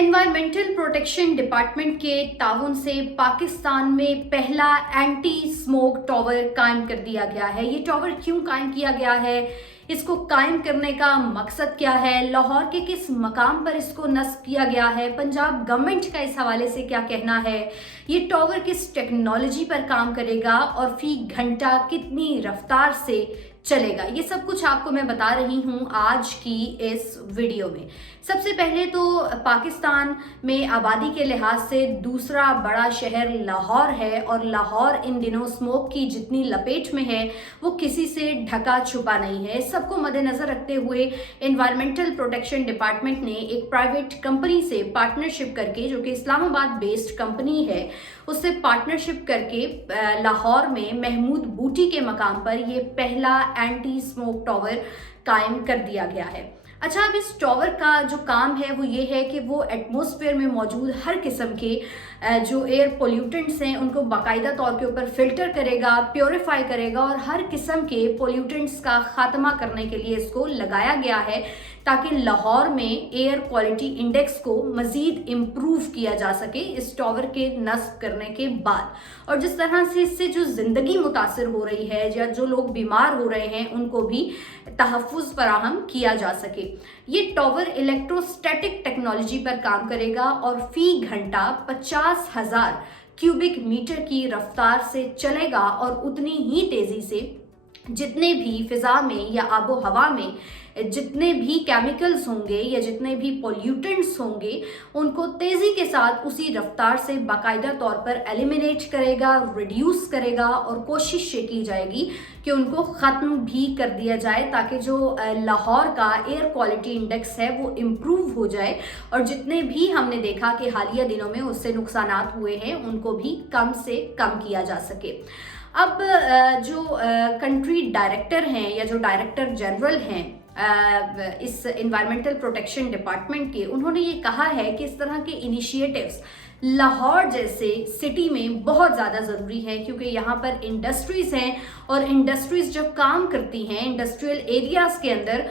Environmental protection department के ताउन से पाकिस्तान में पहला एंटी स्मोक टावर कायम कर दिया गया है। ये टावर क्यों कायम किया गया है, इसको कायम करने का मकसद क्या है, लाहौर के किस मकाम पर इसको नस्ब किया गया है, पंजाब गवर्नमेंट का इस हवाले से क्या कहना है, ये टावर किस टेक्नोलॉजी पर काम करेगा और फी घंटा कितनी रफ्तार से चलेगा, ये सब कुछ आपको मैं बता रही हूँ आज की इस वीडियो में। सबसे पहले तो पाकिस्तान में आबादी के लिहाज से दूसरा बड़ा शहर लाहौर है और लाहौर इन दिनों स्मोक की जितनी लपेट में है वो किसी से ढका छुपा नहीं है। सबको मद्देनजर रखते हुए एनवायरमेंटल प्रोटेक्शन डिपार्टमेंट ने एक प्राइवेट कंपनी से पार्टनरशिप करके, जो कि इस्लामाबाद बेस्ड कंपनी है, उससे पार्टनरशिप करके लाहौर में महमूद बूटी के मकाम पर ये पहला एंटी स्मोक टावर कायम कर दिया गया है। अच्छा, अब इस टावर का जो काम है वो ये है कि वो एटमॉस्फेयर में मौजूद हर किस्म के जो एयर पोल्यूटेंट्स हैं उनको बाकायदा तौर के ऊपर फिल्टर करेगा, प्योरीफाई करेगा और हर किस्म के पोल्यूटेंट्स का खात्मा करने के लिए इसको लगाया गया है ताकि लाहौर में एयर क्वालिटी इंडेक्स को मज़ीद इम्प्रूव किया जा सके इस टावर के नस्ब करने के बाद। और जिस तरह से इससे जो ज़िंदगी मुतासर हो रही है या जो लोग बीमार हो रहे हैं उनको भी तहफ़्फ़ुज़ फराहम किया जा सके। ये टावर इलेक्ट्रोस्टैटिक टेक्नोलॉजी पर काम करेगा और फी घंटा 50,000 क्यूबिक मीटर की रफ्तार से चलेगा और उतनी ही तेज़ी से जितने भी फिज़ा में या आबो हवा में जितने भी केमिकल्स होंगे या जितने भी पोल्यूटेंट्स होंगे उनको तेज़ी के साथ उसी रफ्तार से बाकायदा तौर पर एलिमिनेट करेगा, रिड्यूस करेगा और कोशिश ये की जाएगी कि उनको ख़त्म भी कर दिया जाए ताकि जो लाहौर का एयर क्वालिटी इंडेक्स है वो इम्प्रूव हो जाए और जितने भी हमने देखा कि हालिया दिनों में उससे नुकसानात हुए हैं उनको भी कम से कम किया जा सके। अब जो कंट्री डायरेक्टर हैं या जो डायरेक्टर जनरल हैं इस एनवायरमेंटल प्रोटेक्शन डिपार्टमेंट के, उन्होंने ये कहा है कि इस तरह के इनिशिएटिव्स लाहौर जैसे सिटी में बहुत ज़्यादा ज़रूरी है क्योंकि यहाँ पर इंडस्ट्रीज़ हैं और इंडस्ट्रीज़ जब काम करती हैं इंडस्ट्रियल एरियाज़ के अंदर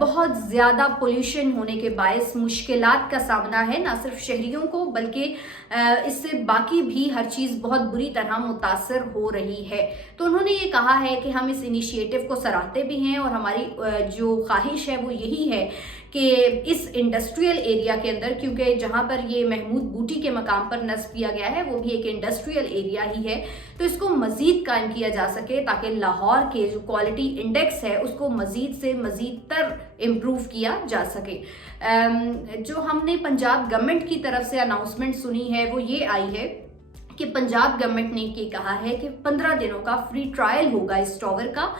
बहुत ज़्यादा पोल्यूशन होने के बायस मुश्किलात का सामना है, ना सिर्फ शहरियों को बल्कि इससे बाकी भी हर चीज़ बहुत बुरी तरह मुतासर हो रही है। तो उन्होंने ये कहा है कि हम इस इनिशिएटिव को सराहते भी हैं और हमारी जो ख्वाहिश है वो यही है कि इस इंडस्ट्रियल एरिया के अंदर, क्योंकि जहाँ पर ये महमूद बूटी के मकाम पर नस्ब किया गया है वो भी एक इंडस्ट्रियल एरिया ही है, तो इसको मज़ीद कायम किया जा सके ताकि लाहौर के जो क्वालिटी इंडेक्स है उसको मज़ीद से मज़ीद तर इम्प्रूव किया जा सके। जो हमने पंजाब गवर्नमेंट की तरफ से अनाउंसमेंट सुनी है वो ये आई है कि पंजाब गवर्नमेंट ने ये कहा है कि 15 दिनों का फ्री ट्रायल होगा इस टावर का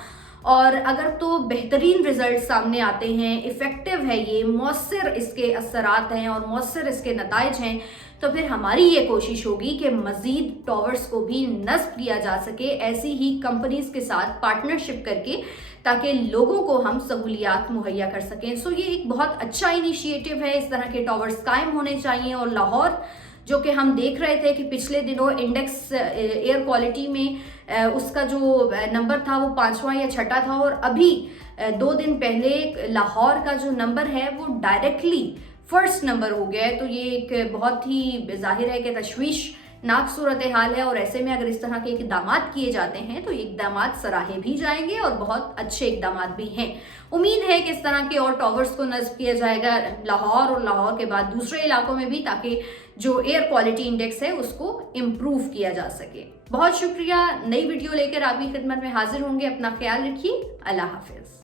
और अगर तो बेहतरीन रिजल्ट सामने आते हैं, इफ़ेक्टिव है, ये मौसर इसके असरात हैं और मौसर इसके नताइज हैं, तो फिर हमारी ये कोशिश होगी कि मज़ीद टावर्स को भी नस्ब किया जा सके ऐसी ही कंपनीज़ के साथ पार्टनरशिप करके ताकि लोगों को हम सहूलियात मुहैया कर सकें। सो ये एक बहुत अच्छा इनिशिएटिव है, इस तरह के टावर्स कायम होने चाहिए। और लाहौर जो कि हम देख रहे थे कि पिछले दिनों इंडेक्स एयर क्वालिटी में उसका जो नंबर था वो 5वां या 6ठा था और अभी 2 दिन पहले लाहौर का जो नंबर है वो डायरेक्टली फर्स्ट नंबर हो गया है। तो ये एक बहुत ही जाहिर है कि तशवीशनाक सूरत हाल है और ऐसे में अगर इस तरह के इकदामात किए जाते हैं तो ये इकदामात सराहे भी जाएंगे और बहुत अच्छे इकदामात भी हैं। उम्मीद है कि इस तरह के और टावर्स को नस्ब किया जाएगा लाहौर और लाहौर के बाद दूसरे इलाकों में भी ताकि जो एयर क्वालिटी इंडेक्स है उसको इम्प्रूव किया जा सके। बहुत शुक्रिया। नई वीडियो लेकर आपकी खिदमत में हाजिर होंगे। अपना ख्याल रखिए। अल्लाह हाफिज।